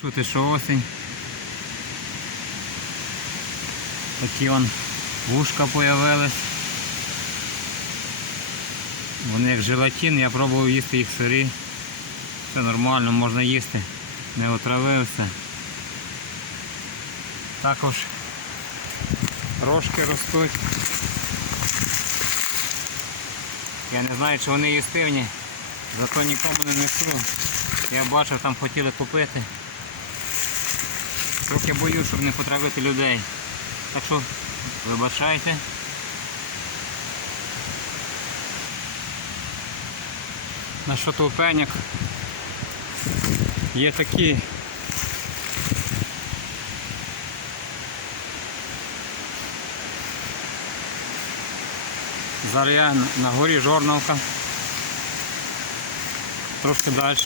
Чути, що осінь. Такі вон вушка появились. Вони як желатин, я пробував їсти їх сирі. Все нормально, можна їсти, не отравився. Також рожки ростуть. Я не знаю, чи вони їстивні, зато нікому не несу. Я бачив, там хотіли купити. Трохи боюсь, щоб не потравити людей. Так що вибачайте. Насчет товпеньок є такі. Зараз я на горі Жорновка. Трошки далі.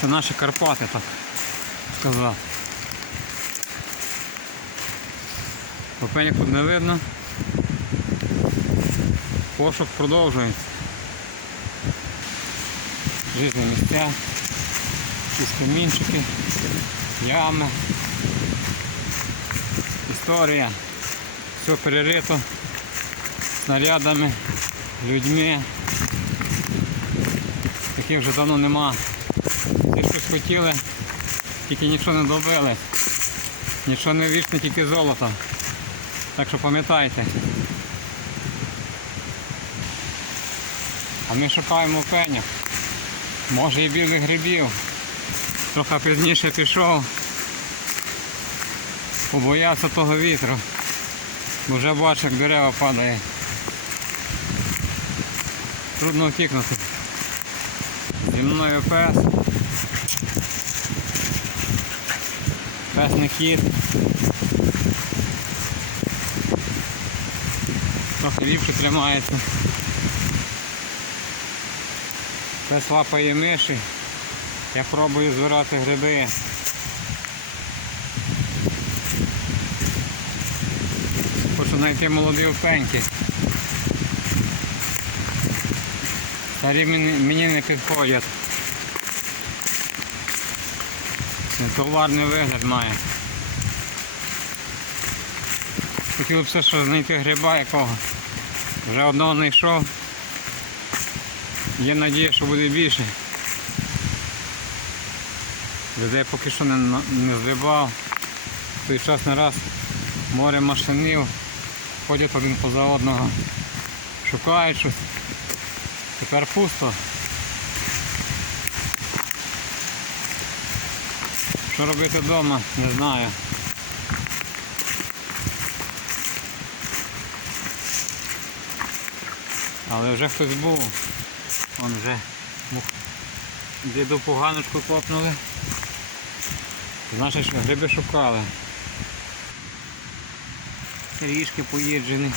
Це наші Карпати, так сказав. Товпеньок тут не видно. Пошук продовжується. Різні місця, якісь камінчики, ями, історія. Все перерито снарядами, людьми. Таких вже давно нема. Всі щось хотіли, тільки нічого не добили. Нічого не вічне, тільки золото. Так що пам'ятайте. А ми шукаємо пеньок. Може і білих грибів. Трохи пізніше пішов. Побоявся того вітру. Бо вже бачу, як дерева падає. Трудно втікнути. Зі мною пес. Пес не кіт. Трохи ліпше тримається. Пес лапає миші. Я пробую збирати гриби. Хочу знайти молоді опеньки. Старі мені не підходять. Товарний вигляд має. Хотів б все, що знайти гриба якого. Вже одного знайшов. Є надія, що буде більше. Людей поки що не здибав. В той час не раз море машинів. Ходять один поза одного. Шукають щось. Тепер пусто. Що робити вдома, не знаю. Але вже хтось був. Вон вже діду поганочку копнули. Значить, гриби шукали. Ріжки поїджені.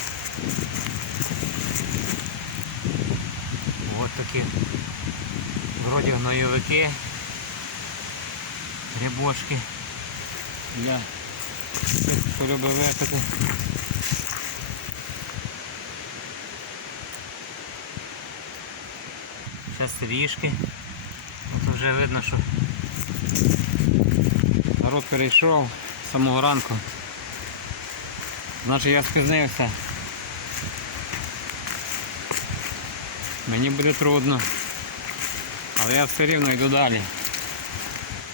Ось такі вроді гнойовики. Грибочки для тих, хто любить випити. Зараз ріжки. Тут вже видно, що народ перейшов з самого ранку. Значить я спізнився. Мені буде трудно. Але я все рівно йду далі.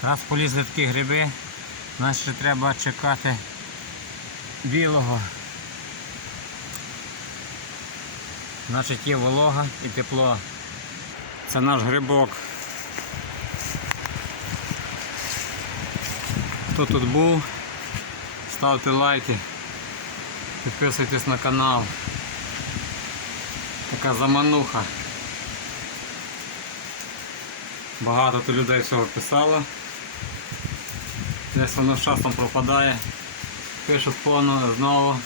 Раз полізли такі гриби, значить ще треба чекати білого. Значить є волога і тепло. Це наш грибок. Хто тут був, ставте лайки, підписуйтесь на канал. Така замануха. Багато тут людей всього писало. Десь воно з часом пропадає. Пишуть знову.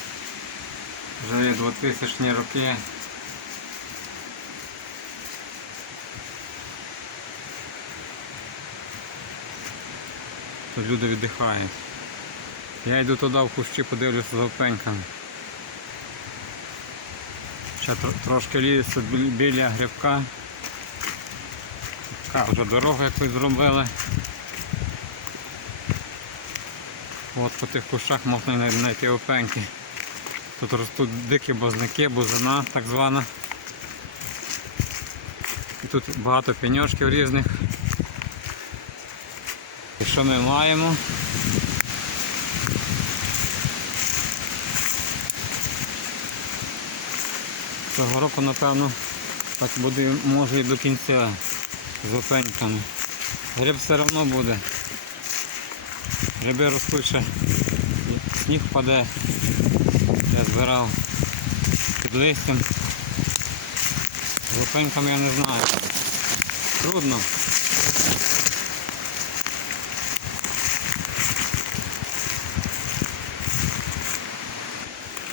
Вже є 2000-ні роки. Тут люди віддихають. Я йду туди в кущі, подивлюся за опеньками. Ще трошки лісу біля грибка. Така вже дорога якось зробили. От по тих кущах можна знайти опеньки. Тут ростуть дикі базники, бузина так звана. І тут багато пеньочків різних. І що ми маємо? Цього року, напевно, так буде, може і до кінця з опеньками. Гриб все одно буде. Гриби ростуть ще, сніг впаде. Я збирав під листям. З опеньками я не знаю. Трудно.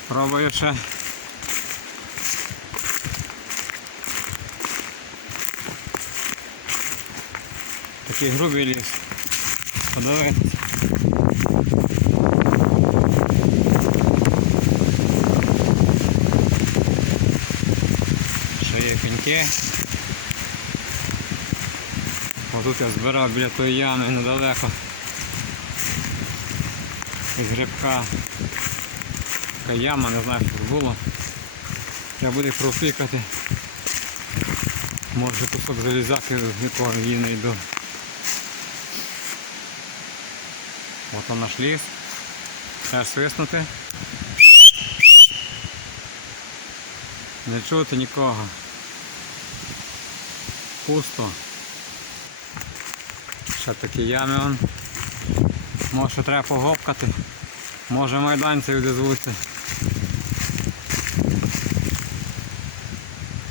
Пробую ще. Такий грубий ліс. Подивитися. Ще є пеньки. Отут я збирав біля тої ями недалеко. Із грибка. Така яма, не знаю, що це було. Треба буде пропікати. Може кусок залізаки, з якого її знайду. Ось он наш ліс. Треба свиснути. Не чути нікого. Пусто. Ще такі ями вон. Може треба погопкати. Може майданці люди звуться.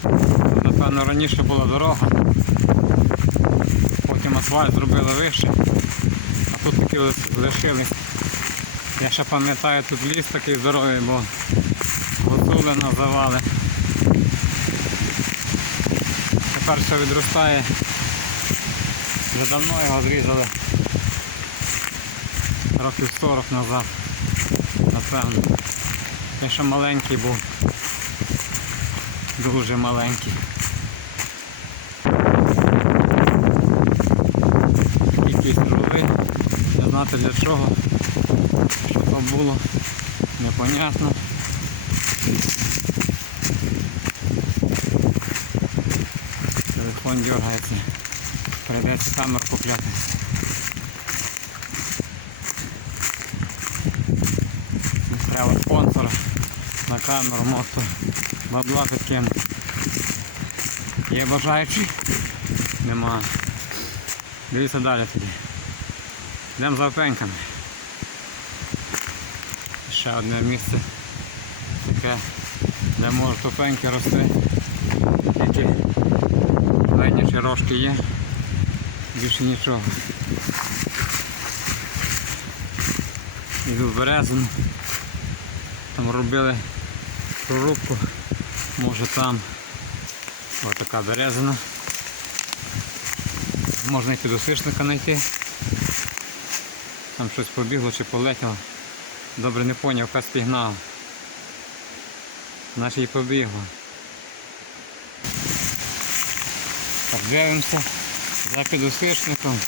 Тут, напевно, раніше була дорога. Потім асфальт зробили вище. А тут такі лишились. Я ще пам'ятаю, тут ліс такий здоровий, бо гуцули називали. Тепер все відростає. Вже давно його зрізали. Років 40 назад, напевно. Я ще маленький був. Дуже маленький. Якісь рули. Не знати для чого. Що то було. Непонятно. Телефон дергається. Прийдеться камеру купляти. Треба спонсора на камеру, може бабла підкинути. Є бажаючі? Нема. Дивіться далі тоді. Йдемо за опеньками. Ще одне місце таке, де можуть опеньки рости. Тільки задні рожки є. Більше нічого. Іду в Березину. Там робили прорубку. Може там ось така березина. Можна і підосичника знайти. Там щось побігло чи полетіло. Добре не поняв, пес пігнав. Наче і побігло. Так, дивимося за підосичником.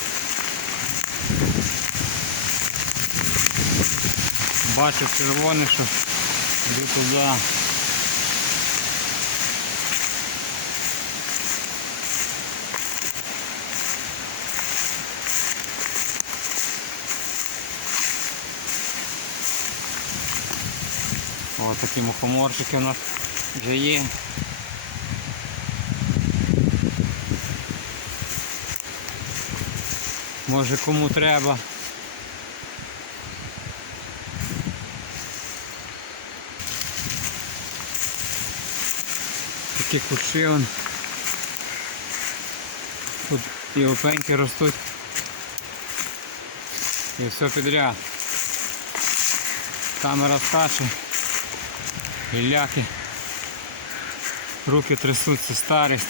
Бачу червоне, що йду туди. Ось такі мухоморчики у нас вже є. Може кому треба. Такі кущі вон. Тут і опеньки ростуть. І все підряд. Камера скаче. Гілляки. Руки трясуться, старість.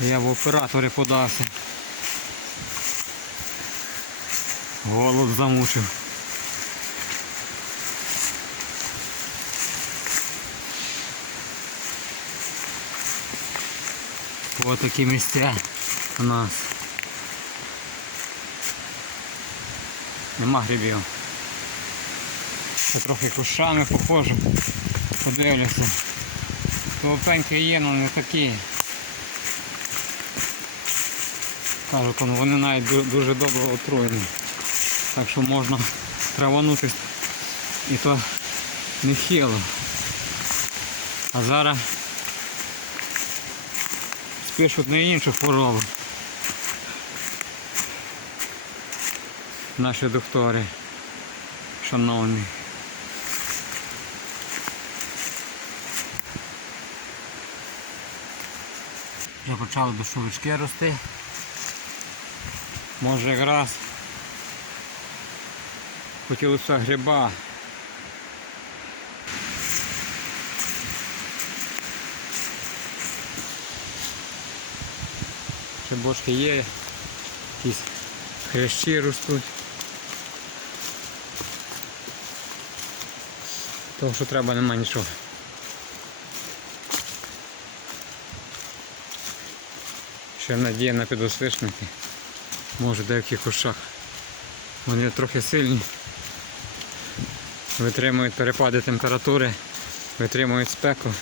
Я в операторі подався. Голод замучив. Ось такі місця у нас. Нема грибів. Це трохи кущами похоже. Подивлюся. Толпеньки є, але не такі. Кажуть, вони навіть дуже добре отруєні. Так що можна траванутись і то нехило. А зараз спишуть на іншу хворобу. Наші доктори, шановні. Вже почали дощовички рости. Може якраз хотілося гриба. Ще бочки є, якісь хрящі ростуть. Того, що треба, нема нічого. Ще надія на підосвічники. Може в деяких кущах. Вони трохи сильні. Витримують перепади температури, витримують спеку.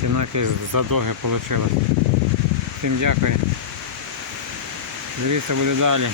Кіно якесь задоги вийшло. Всім дякую. Дивіться, буде далі.